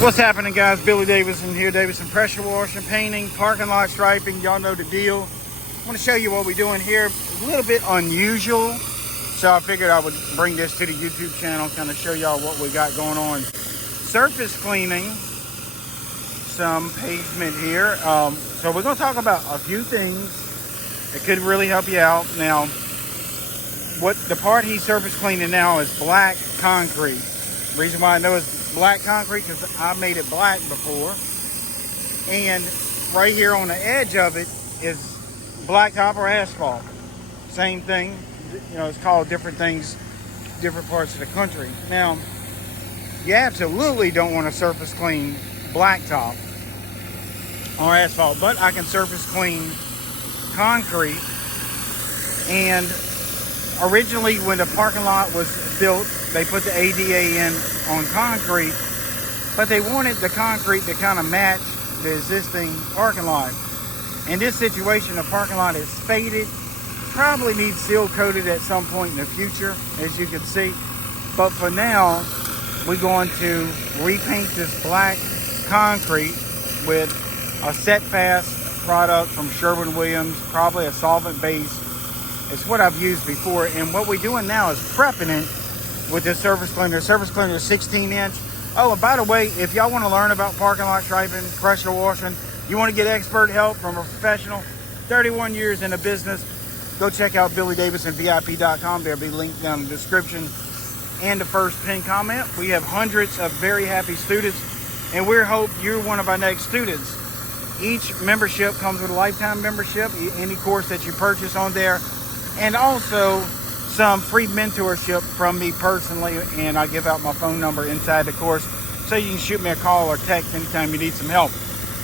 What's happening, guys? Billy Davidson here. Davidson Pressure Washing, Painting, Parking Lot Striping. Y'all know the deal. I want to show you what we're doing here. A little bit unusual, so I figured I would bring this to the YouTube channel, kind of show y'all what we got going on. Surface cleaning some pavement here. So we're going to talk about a few things that could really help you out. Now, what the part he's surface cleaning now is black concrete. The reason why I know it's black concrete because I made it black before, and right here on the edge of it is blacktop or asphalt. Same thing, you know, it's called different things, different parts of the country. Now, you absolutely don't want to surface clean blacktop or asphalt, but I can surface clean concrete. And originally, when the parking lot was built, they put the ADA in on concrete, but they wanted the concrete to kind of match the existing parking lot. In this situation, the parking lot is faded, probably needs seal coated at some point in the future, as you can see. But for now, we're going to repaint this black concrete with a Set Fast product from Sherwin-Williams, probably a solvent base. It's what I've used before, and what we're doing now is prepping it with this surface cleaner. The surface cleaner is 16-inch. Oh, and by the way, if y'all want to learn about parking lot striping, pressure washing, you want to get expert help from a professional, 31 years in the business, go check out BillyDavidsonVIP.com. There'll be linked down in the description and the first pinned comment. We have hundreds of very happy students, and we hope you're one of our next students. Each membership comes with a lifetime membership, any course that you purchase on there, and also some free mentorship from me personally, and I give out my phone number inside the course so you can shoot me a call or text anytime you need some help.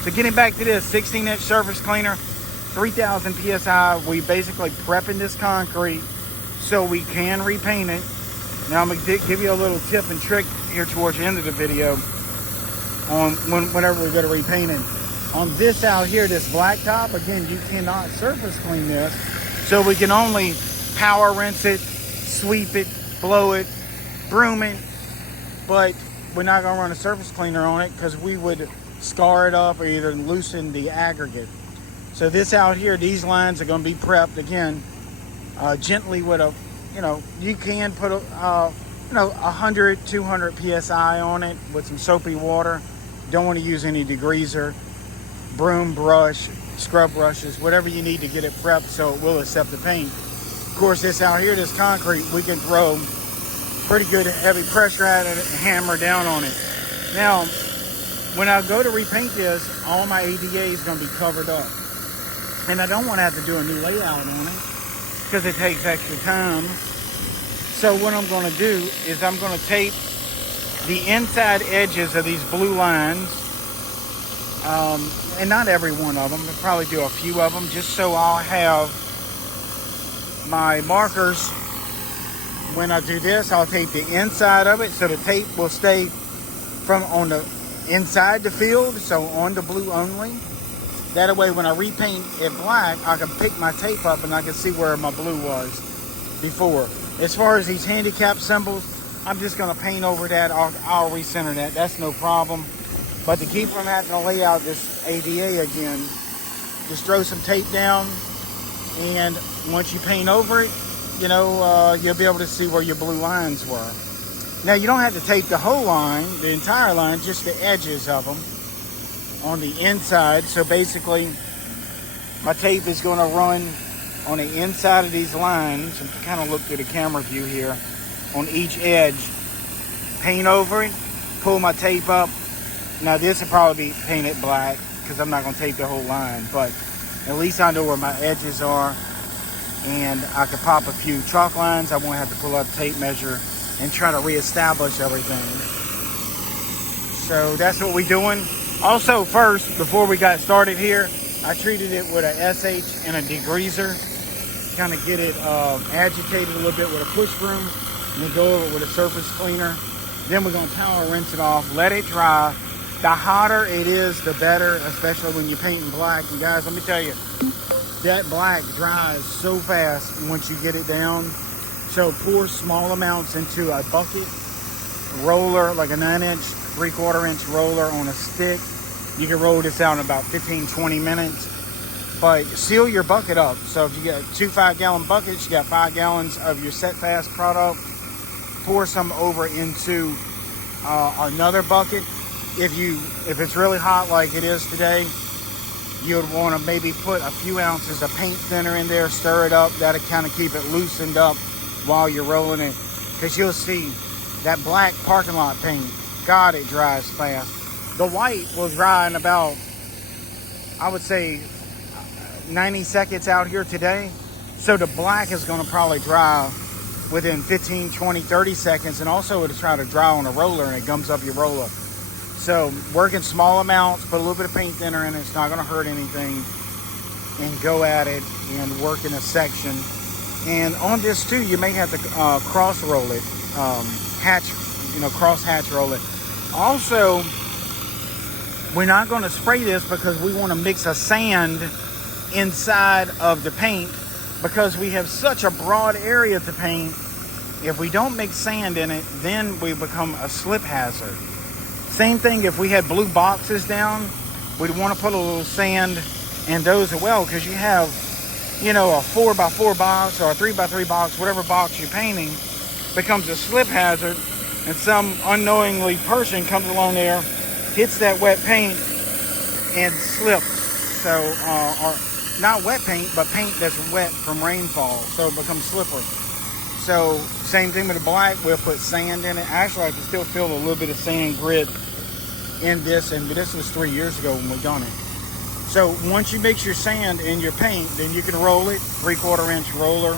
So getting back to this 16-inch surface cleaner, 3,000 PSI, we basically prepping this concrete so we can repaint it. Now I'm going to give you a little tip and trick here towards the end of the video on whenever we're going to repaint it. On this out here, this blacktop, again, you cannot surface clean this, so we can only power rinse it, sweep it, blow it, broom it, but we're not going to run a surface cleaner on it because we would scar it up or either loosen the aggregate. So this out here, these lines are going to be prepped again gently with a, you can put a 100, 200 PSI on it with some soapy water. Don't want to use any degreaser, broom, brush, scrub brushes, whatever you need to get it prepped so it will accept the paint. Of course, this out here, this concrete, we can throw pretty good heavy pressure at it and hammer down on it. Now, when I go to repaint this, all my ADA is going to be covered up. And I don't want to have to do a new layout on it because it takes extra time. So what I'm going to do is I'm going to tape the inside edges of these blue lines, and not every one of them, I'll probably do a few of them just so I'll have my markers. When I do this, I'll tape the inside of it so the tape will stay from on the inside the field, so on the blue only. That way when I repaint it black, I can pick my tape up and I can see where my blue was before. As far as these handicap symbols, I'm just going to paint over that. I'll recenter that. That's no problem. But to keep from having to lay out this ADA again, just throw some tape down, and once you paint over it, you'll be able to see where your blue lines were. Now, you don't have to tape the whole line, the entire line, just the edges of them on the inside. So basically, my tape is going to run on the inside of these lines, and kind of look through the camera view here, on each edge. Paint over it, pull my tape up. Now, this will probably be painted black because I'm not going to tape the whole line, but at least I know where my edges are, and I can pop a few chalk lines. I won't have to pull up tape measure and try to reestablish everything. So that's what we're doing. Also, first, before we got started here, I treated it with a SH and a degreaser, kind of get it agitated a little bit with a push broom, and then go over it with a surface cleaner. Then we're going to power rinse it off, let it dry. The hotter it is, the better, especially when you're painting black. And guys, let me tell you, that black dries so fast once you get it down. So pour small amounts into a bucket, roller, like a 9-inch 3/4 inch roller on a stick. You can roll this out in about 15-20 minutes. But seal your bucket up. So if you get 2 5-gallon buckets, you got 5 gallons of your Set Fast product. Pour some over into another bucket. If it's really hot like it is today, you would want to maybe put a few ounces of paint thinner in there, stir it up. That'll kind of keep it loosened up while you're rolling it. Because you'll see that black parking lot paint, God, it dries fast. The white will dry in about, I would say, 90 seconds out here today. So the black is going to probably dry within 15, 20, 30 seconds. And also it'll try to dry on a roller and it gums up your roller. So work in small amounts, put a little bit of paint thinner in it. It's not going to hurt anything. And go at it and work in a section. And on this too, you may have to cross roll it, cross hatch roll it. Also, we're not going to spray this because we want to mix a sand inside of the paint, because we have such a broad area to paint. If we don't mix sand in it, then we become a slip hazard. Same thing if we had blue boxes down, we'd want to put a little sand in those as well, because you have, a 4x4 box or a 3x3 box, whatever box you're painting, becomes a slip hazard, and some unknowingly person comes along there, hits that wet paint, and slips. So, or not wet paint, but paint that's wet from rainfall, so it becomes slippery. So, same thing with the black, we'll put sand in it. Actually, I can still feel a little bit of sand grit in this, and this was 3 years ago when we done it. So, once you mix your sand in your paint, then you can roll it, 3/4 inch roller.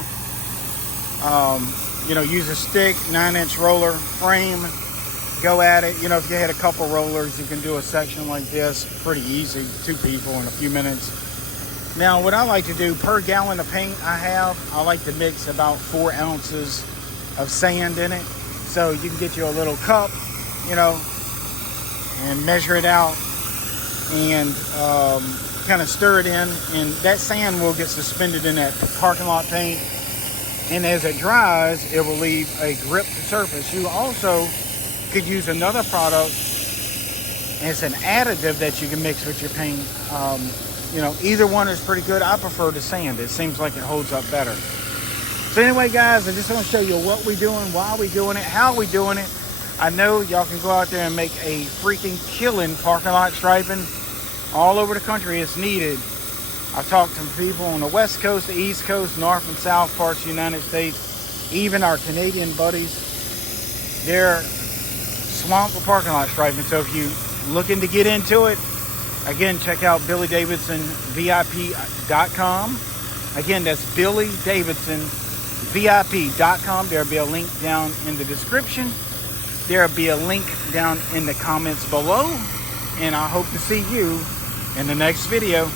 Use a stick, 9-inch roller frame. Go at it. If you had a couple rollers, you can do a section like this pretty easy, 2 people in a few minutes. Now, what I like to do, per gallon of paint I like to mix about 4 ounces of sand in it. So you can get you a little cup, and measure it out and kind of stir it in. And that sand will get suspended in that parking lot paint. And as it dries, it will leave a gripped surface. You also could use another product as an additive that you can mix with your paint. Either one is pretty good. I prefer the sand. It seems like it holds up better. So anyway, guys, I just want to show you what we're doing, why we're doing it, how we're doing it. I know y'all can go out there and make a freaking killing parking lot striping. All over the country it's needed. I've talked to people on the West Coast, the East Coast, North and South parts of the United States, even our Canadian buddies. They're swamped with parking lot striping. So if you looking to get into it, again, check out BillyDavidsonVIP.com. Again, that's BillyDavidsonVIP.com. There'll be a link down in the description. There'll be a link down in the comments below. And I hope to see you in the next video.